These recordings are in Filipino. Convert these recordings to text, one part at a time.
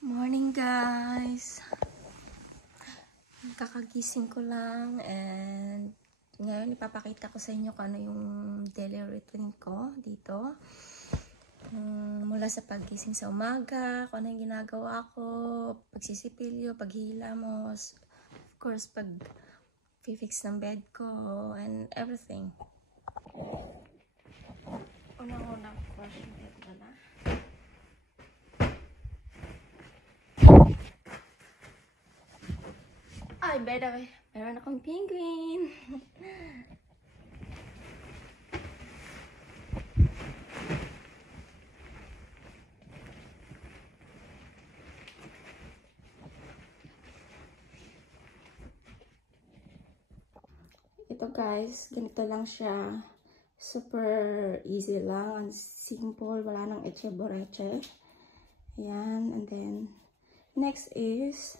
Morning guys! Kakagising ko lang and ngayon ipapakita ko sa inyo kung ano yung daily routine ko dito. Mula sa paggising sa umaga, kung ano yung ginagawa ko, pagsisipilyo, paghihilamos, of course pag-fix ng bed ko and everything. Unang-una, of course, yung bed ko na. Ay, by the way, meron akong penguin. Ito guys, ganito lang siya. Super easy lang. Ang simple. Wala nang etche-boreche. Ayan. And then, next is,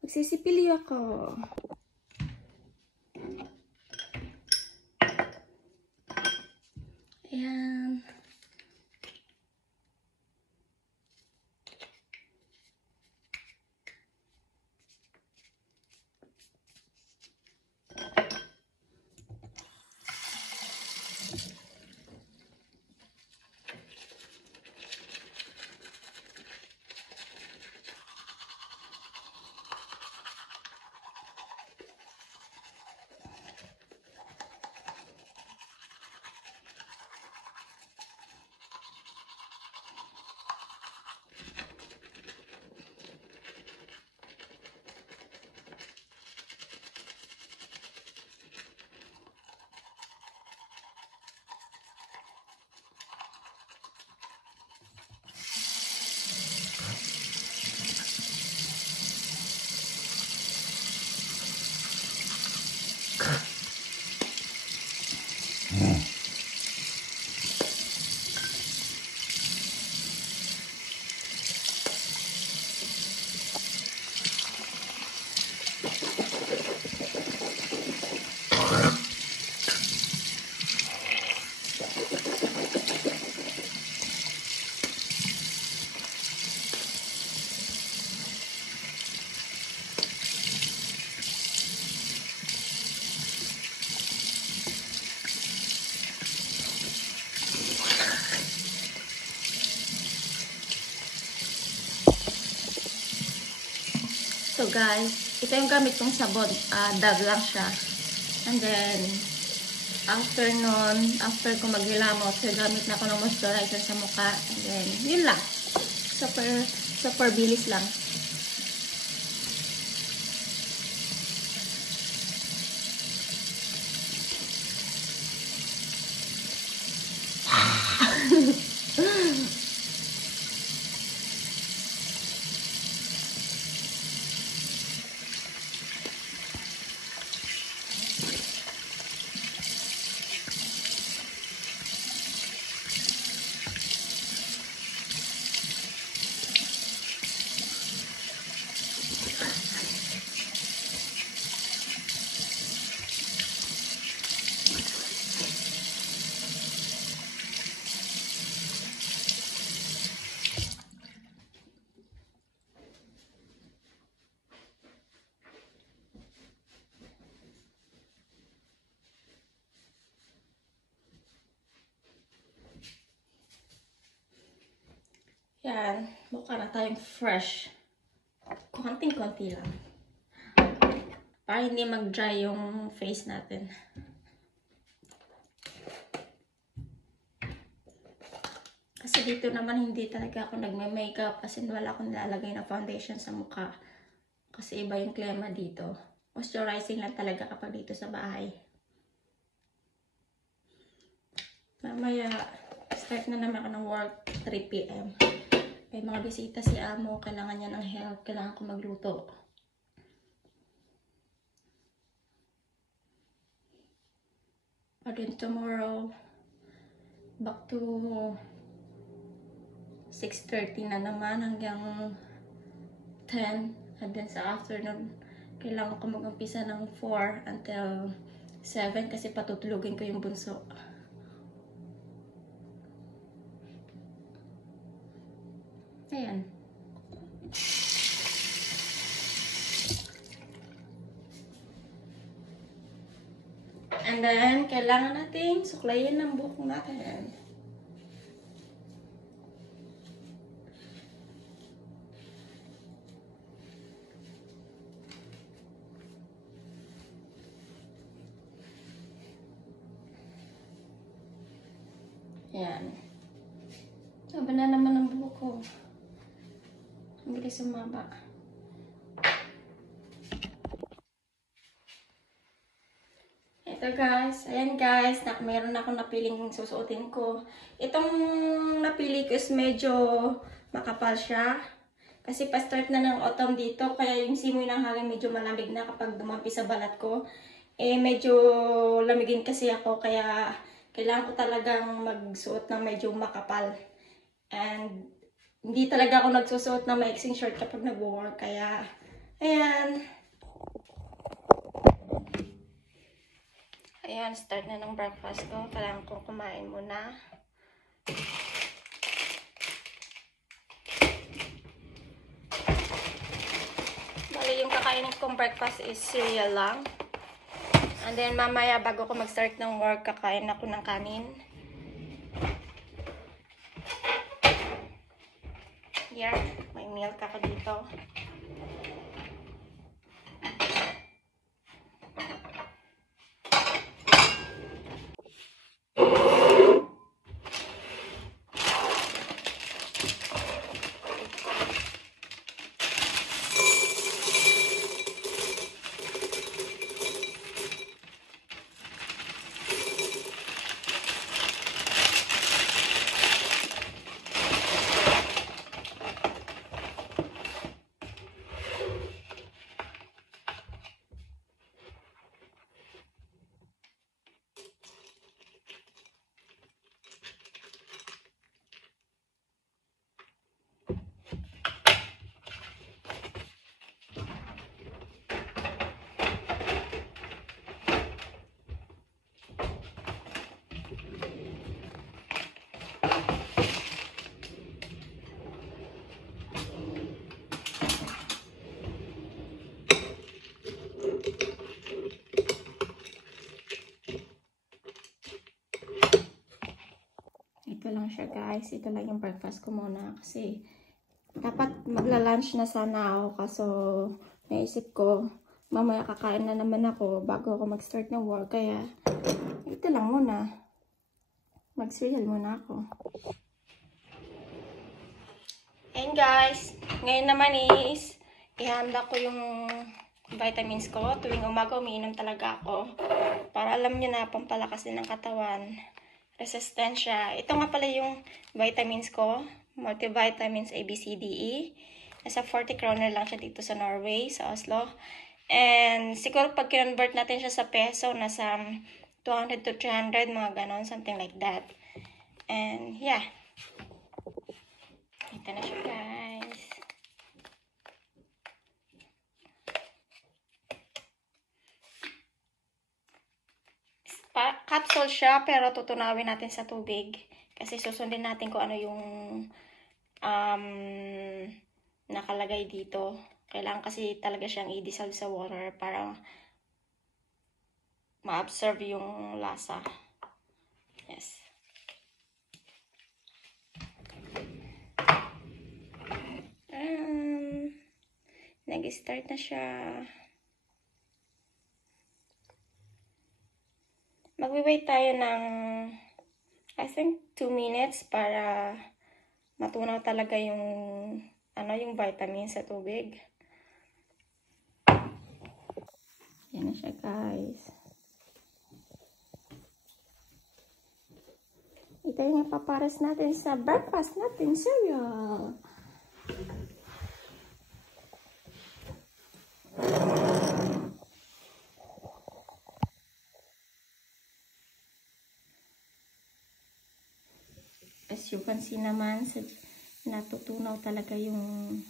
magsisipilyo ako. Ayan. So guys, ito yung gamit kong sabon. Dove lang siya. And then, after nun, after ko maghilamos, gamit na ako ng moisturizer sa mukha. And then, yun lang. Super bilis lang. Yan, mukha na tayong fresh. Konting-konti lang. Para hindi mag-dry yung face natin. Kasi dito naman hindi talaga ako nagme-makeup kasi wala akong nilalagay na foundation sa mukha. Kasi iba yung klema dito. Moisturizing lang talaga kapag dito sa bahay. Mamaya, start na naman ako ng work 3 PM. May mga bisita si Amo, kailangan niya ng help, kailangan ko magluto. And then tomorrow, back to 6:30 na naman hanggang 10. And then sa afternoon, kailangan ko mag-umpisa ng 4 until 7 kasi patutulugin ko yung bunso. Ayan. And then, kailangan natin suklayin ng buhok natin. Ayan. Haba na naman ang buhok ko. Ang bilis sumaba. Ito guys. Ayan guys. Meron akong napiling susuotin ko. Itong napili ko is medyo makapal siya. Kasi pa-start na ng autumn dito. Kaya yung simoy ng hangin medyo malamig na kapag dumampi sa balat ko. Eh medyo lamigin kasi ako. Kaya kailangan ko talagang magsuot ng medyo makapal. And hindi talaga ako nagsusuot ng maiksing short kapag nag-work. Kaya, ayan. Ayan, start na ng breakfast ko. Kailangan kong kumain muna. Bali, yung kakainin kong breakfast is cereal lang. And then, mamaya, bago ko mag-start ng work, kakain ako ng kanin. Here, may milk ako dito. Ito lang siya guys. Ito lang yung breakfast ko muna. Kasi dapat magla-lunch na sana ako. Kaso naisip ko mamaya kakain na naman ako bago ako mag-start ng work. Kaya ito lang muna. Mag-cereal muna ako. And guys, ngayon naman is ihanda ko yung vitamins ko. Tuwing umaga umiinom talaga ako. Para alam nyo na pampalakas din ng katawan. Resistensya. Ito nga pala yung vitamins ko. Multivitamins A, B, C, D, E. Nasa 40 kroner lang siya dito sa Norway, sa Oslo. And siguro pag kinonvert natin siya sa peso, nasa 200 to 300, mga ganon, something like that. And yeah. Ito na siya guys. Capsule siya, pero tutunawin natin sa tubig. Kasi susundin natin kung ano yung nakalagay dito. Kailangan kasi talaga siyang i-dissolve sa water para ma-absorb yung lasa. Yes. Nag-start na siya. Magwi-wait tayo ng I think 2 minutes para matunaw talaga yung yung vitamin sa tubig. Yan na siya guys. Ito yung ipapares natin sa breakfast natin, cereal. As you can see naman, natutunaw talaga yung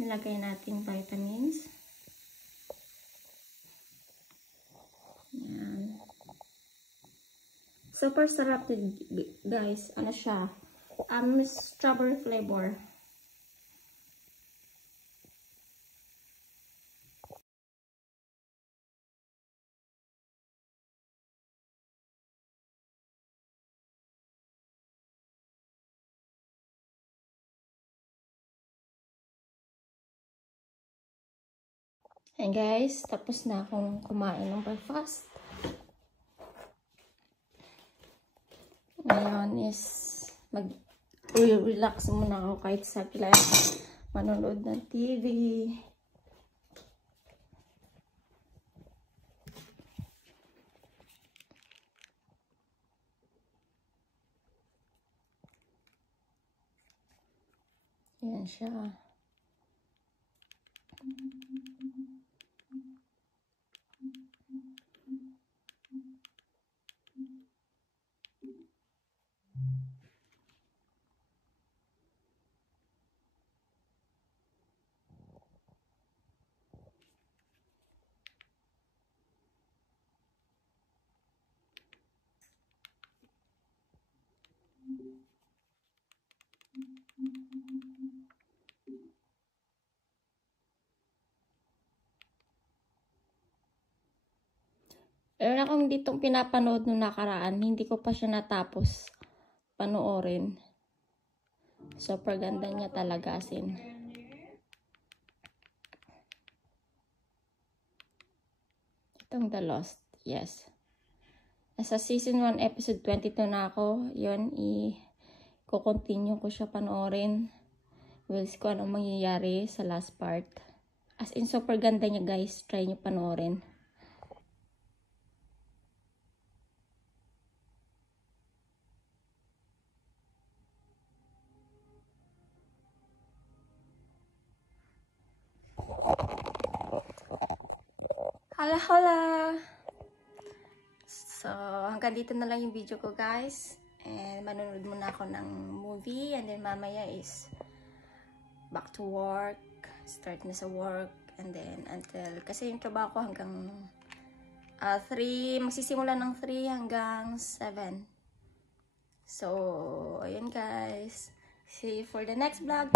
nilagay nating vitamins. Yan. Super sarap guys. Ano siya? Strawberry flavor. And guys, tapos na akong kumain ng breakfast. Ngayon is mag-relax muna ako kahit sa pila manonood ng TV. Yan siya. Meron akong ditong pinapanood nung nakaraan. Hindi ko pa siya natapos panoorin. Super ganda niya talaga, asin. Itong The Lost. Yes. Nasa season 1 episode 22 na ako. Yun, i-continue ko siya panoorin. We'll see kung anong mangyayari sa last part. As in, super ganda niya guys. Try nyo panoorin. Hala! So, hanggang dito na lang yung video ko guys. And manonood muna ako ng movie. And then mamaya is back to work. Start na sa work. And then until, kasi yung trabaho ko hanggang 3, magsisimula ng 3 hanggang 7. So, ayun guys. See you for the next vlog.